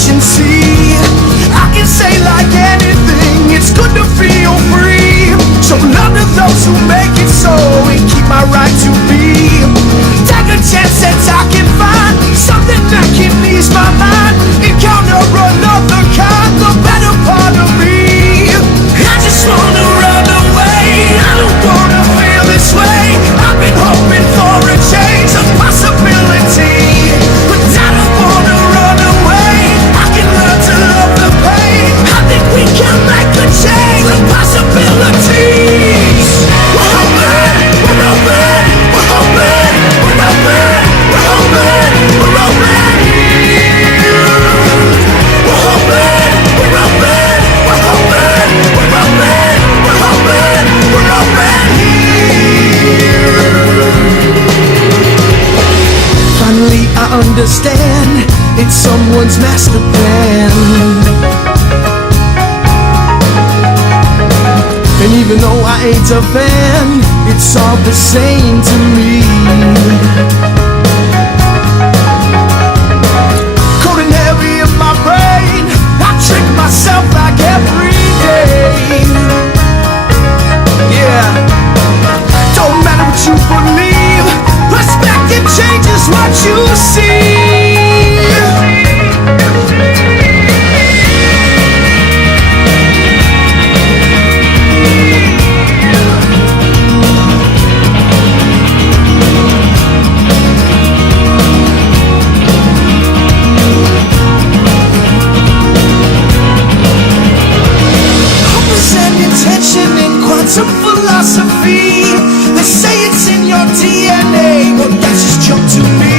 efficiency. I can say like anything, it's good to feel free. So love to those who make it so and keep my right to be. Take a chance that I can find something that can ease my mind. Encounter another kind, the better part of me. I just wanna run away, I don't wanna feel this way. I've been hoping for a change, a possibility, but I don't wanna run away. I can learn to love the pain. I think we can make a change, the possibilities. We're open, we're open, we're open, we're open, we're open, we're open. We're open, we're open, we're open, we're open, we're open, we're open here. Finally I understand, it's someone's master plan. And even though I ain't a fan, it's all the same to me. Cold and heavy in my brain, I trick myself like every day. Yeah, don't matter what you believe, perspective changes what you see. Some philosophy, they say it's in your DNA, but that's just junk to me.